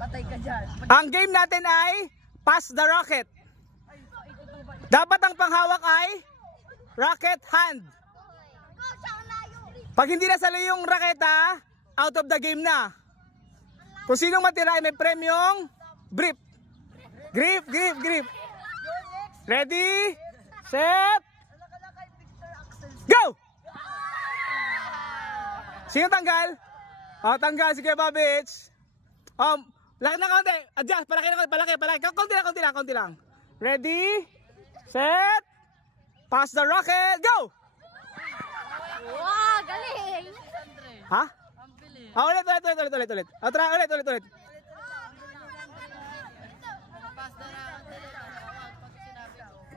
Patay ka dyan. Ang game natin ay pass the rocket. Dapat ang panghawak ay rocket hand. Pag hindi nasali yung raketa, out of the game na. Kung sinong matira ay may premyong grip. Grip. Ready, set, go! Sino tanggal? Tanggal si Kuya Babich. Laki na konti. Adjust, palaki. Konti lang. Ready, set, pass the rocket, go! Wow, galing! Ha? Ulit. Ulit.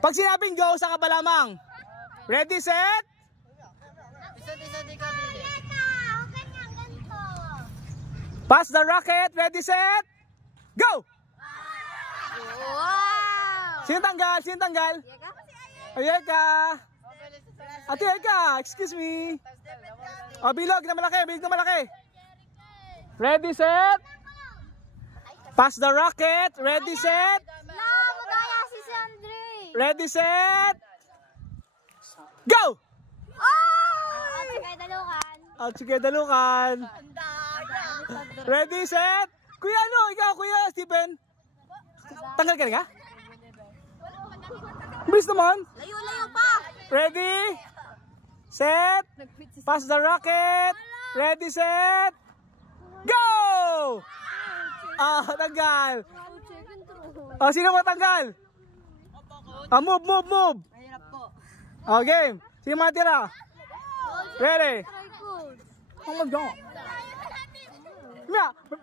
Pag sinabing go, saka pa lamang. Ready, set? Pass the rocket. Ready, set? Go! Wow! Sino tanggal? Ayeka. Ate Ayeka, excuse me. Bilog na malaki. Ready, set? Pass the rocket. Ready, set? Madaya si Sandre. Ready, set? Go! Sige, dalukan. Ready, set? Kuya, ikaw, Kuya Stephen. Tanggal ka rin ka? Bilis naman. Layo pa. Ready, set, pass the rocket. Ready, set, go! Tanggal. Sino matanggal? Move. Game. Sino matira? Ready? Oh my God.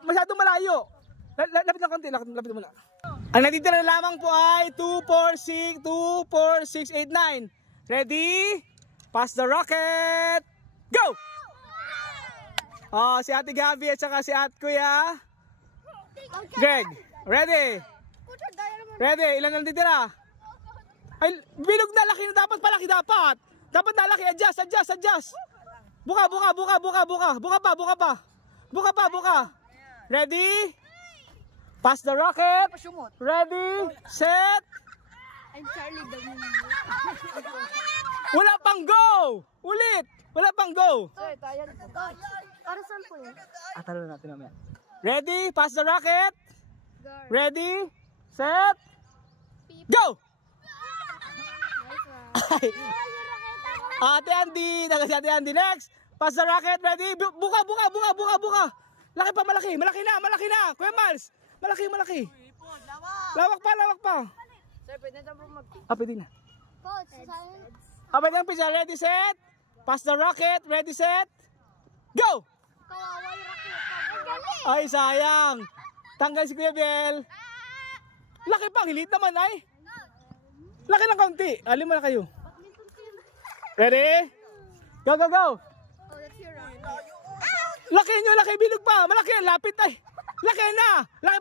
Masyadong malayo. Lapit na konti, lapit mo na. Ang natitira lamang po ay 2, 4, 6, 8, 9. Ready? Pass the rocket. Go! Si Ate Gabi at saka si Ate Kuya Greg. Ready? Ilan ang natitira? Ay, bilog na, laki na dapat, palaki dapat. Dapat na laki, adjust. Buka pa. Ready? Pass the rocket. Ready, set. I'm Charlie the Wala pang go. Ulit. Wala pang go. Para saan po yun? Talo natin naman. Ready, pass the rocket. Ready, set, go. Ate Andy, si Ate Andy next. Pass the rocket, ready. Buka. Laki pa, malaki na. Kuya Mals, malaki. Lawak pa. Sir, pwede na po Pwede na. Coach, Pwede na pizza. Ready, set. Pass the rocket, ready, set. Go! kawawa yung rocket. Ay, sayang. Tanggal si Kuya Bel. Laki pa, hilit naman ay. Laki lang kaunti. Alin mo na kayo. Ready? Go. Oh, that's your round. Laki nyo, laki, bilog pa. Malaki, lapit ay. Laki na. Laki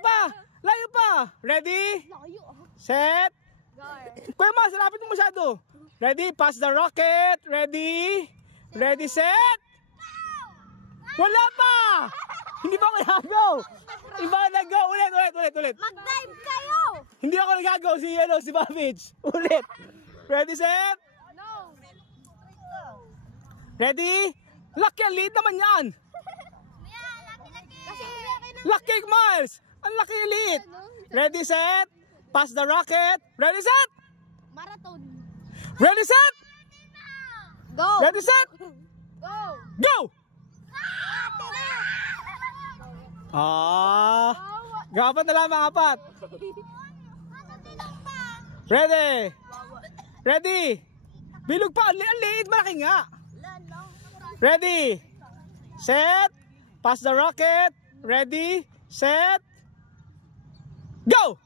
pa. Layo pa. Ready? Set. Kuya Mas, lapit mo masyado. Ready? Pass the rocket. Ready, set. Wala pa. Hindi pa ako nag-go. Iba nag-go. Ulit. Mag-dive kayo! Hindi ako nag-go. Si Babich. Ulit. Ready, set. No! Ready? Laki, ang liit naman yan. Laki, Mars. Ang laki, liit. Ready, set. Pass the rocket. Ready, set. Marathon. Ready, set. Go! Ready, set. Go. Gapat na lamang, apat. Ready. Bilog pa, ang liit, malaki nga. Ready, set, pass the rocket. Ready, set, go.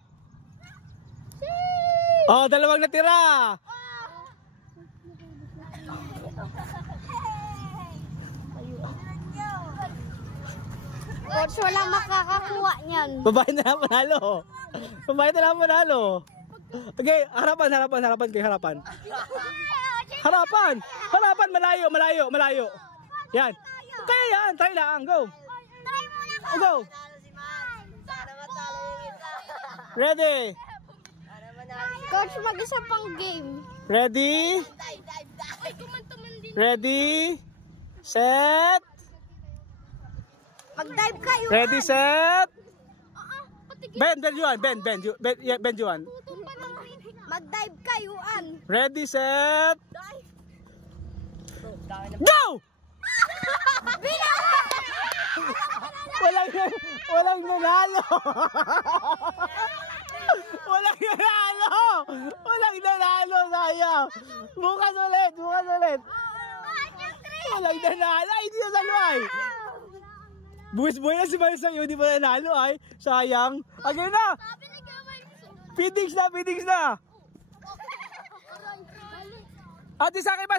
Dalawang natira. Coach, walang makakakuha niyan. Babae na lang panalo. Okay, harapan kayo, harapan. Malayo. Yan. Kaya yan, try lang. Go. Try mo na ko. Go. Ready. Coach, mag-isa pang game. Ready. Ready. Set. Mag-dive kayo. Ready, set. Ben Juan. Ben Juan. Mag-dive kayo, an. Ready, set. Go! Walang nanalo. Walang nanalo. Walang nanalo, sayang. Bukas ulit. Walang nanalo. Ay, hindi na salo ay. Buwis-buwis na si Mario sa'yo, hindi pa nanalo ay. Sayang. Again na. Feedings na. Ate, sa akin ba?